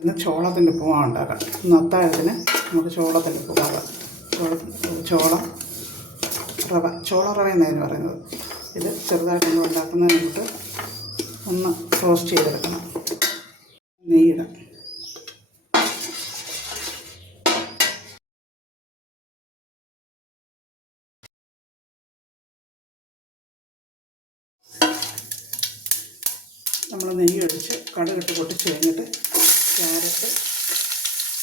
ഇന്ന് ചോളത്തിൻ്റെ ഉപ്പുമാവ് ഉണ്ടാക്കാം. ഇന്ന് അത്താഴത്തിന് നമുക്ക് ചോളത്തിൻ്റെ ഉപ്പുമാവ്. ചോള റവ എന്നായിരുന്നു പറയുന്നത്. ഇത് ചെറുതായിട്ട് നമ്മൾ ഉണ്ടാക്കുന്നതിന് നമുക്ക് ഒന്ന് റോസ്റ്റ് ചെയ്തെടുക്കണം. നെയ്യിടാം. നമ്മൾ നെയ്യ് ഒഴിച്ച് കടുകിട്ട് പൊട്ടിച്ച് കഴിഞ്ഞിട്ട് ക്യാരറ്റ്,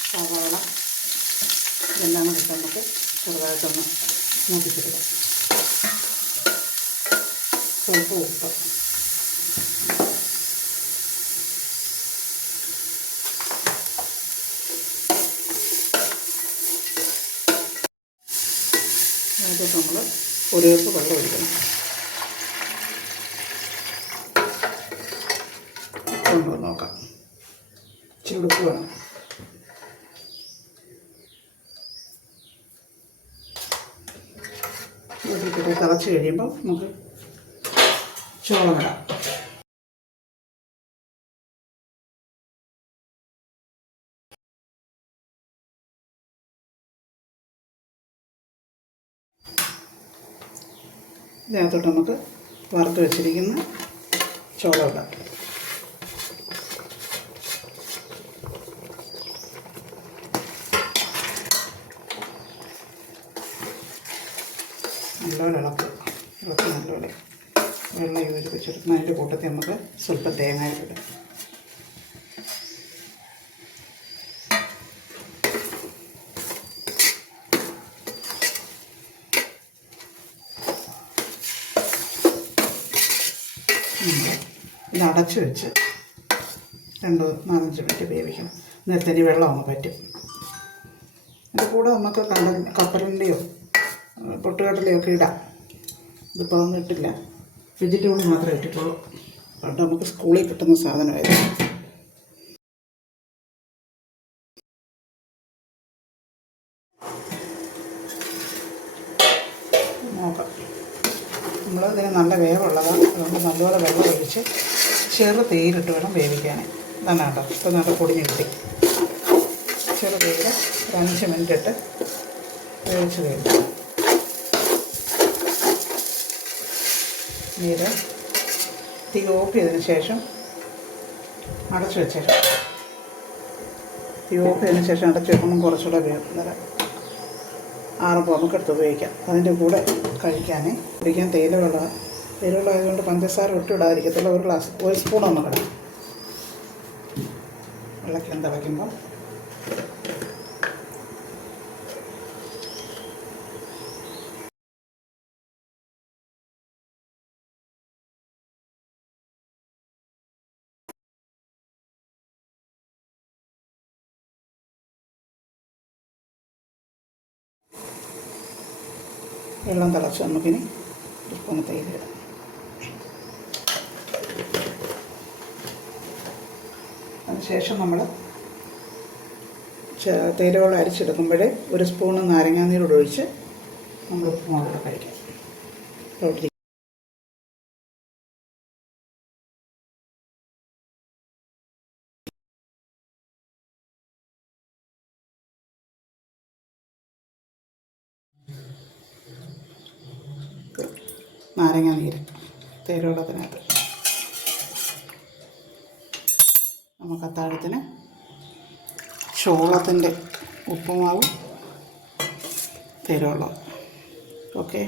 സവാള ഇതെല്ലാം കൂടി നമുക്ക് ചെറുതായിട്ടൊന്ന് മൂപ്പിച്ചെടുക്കാം. സ്വല്പം ഉപ്പ്, അതിനകത്ത് നമ്മൾ ഒരു കപ്പ് വെള്ളം ഒഴിക്കണം. കൊണ്ടുവന്ന് നോക്കാം. ഇച്ചിരി ഉപ്പ് വേണം. ഇതിട്ട് തിളച്ച് കഴിയുമ്പോൾ നമുക്ക് ചോളം ഇടാം. ഇതിനകത്തോട്ട് നമുക്ക് വറുത്ത് വെച്ചിരിക്കുന്ന ചോളം ഇടാം. നല്ലപോലെ ഇളക്കി നല്ലപോലെ വെള്ളം യോജിപ്പിച്ചെടുക്കണം. അതിൻ്റെ കൂട്ടത്തിൽ നമുക്ക് സ്വല്പം തേങ്ങ ഇടാം. ഇത് അടച്ച് വെച്ച് 2-4 മിനിറ്റ് വേവിക്കണം. നേരത്തെ വെള്ളം അങ്ങ് പറ്റും. അതിൻ്റെ കൂടെ നമുക്ക് കപ്പലണ്ടിയോ പൊട്ടുകടലയോ ഒക്കെ ഇടാം. ഇതിപ്പോൾ ഒന്നും ഇട്ടില്ല, വെജിറ്റബിൾ മാത്രമേ ഇട്ടിട്ടുള്ളൂ. പണ്ട് നമുക്ക് സ്കൂളിൽ കിട്ടുന്ന സാധനമായിരുന്നു. നോക്കാം. ഇതിന് നല്ല വേവുള്ളതാണ്. അതുകൊണ്ട് നല്ലപോലെ വെള്ളം ഒഴിച്ച് ചെറു തേയിലിട്ട് വേണം വേവിക്കാൻ. ഇതാണ് കേട്ടോ. ഇപ്പോൾ നല്ല പൊടിഞ്ഞ് കിട്ടി. ചെറു തേയില 5 മിനിറ്റ് ഇട്ട് വേവിച്ച് വേവിക്കാം. ഇത് തീ ഓഫ് ചെയ്തതിന് ശേഷം അടച്ചു വെച്ചേക്കാം. തീ ഓഫ് ചെയ്തതിന് ശേഷം അടച്ചു വെക്കുമ്പോൾ കുറച്ചുകൂടെ വേവുന്നത് ആറുമ്പോൾ നമുക്കെടുത്ത് ഉപയോഗിക്കാം. അതിൻ്റെ കൂടെ കുടിക്കാൻ തേയില വെള്ളം ആയതുകൊണ്ട് പഞ്ചസാര ഒട്ടും ഇടാതിരിക്കത്തില്ല. ഒരു സ്പൂൺ നമുക്കിടാം. വെള്ളത്തിൽ തിളയ്ക്കുമ്പോൾ വെള്ളം തിളച്ച് നമുക്കിനി ഉപ്പൊന്ന് തേയിലിടാം. അതിനുശേഷം നമ്മൾ തേയില വെള്ളം അരിച്ചെടുക്കുമ്പോഴേ ഒരു സ്പൂണ് നാരങ്ങാനീരോട് ഒഴിച്ച് നമ്മൾ ഉപ്പുമാവോടെ കഴിക്കാം. നാരങ്ങാനീര് തേയിലവെള്ളത്തിനകത്ത് നമുക്ക് അത്താഴത്തിന് ചോളത്തിൻ്റെ ഉപ്പുമാവും തേയിലവെള്ളവും. ഓക്കെ.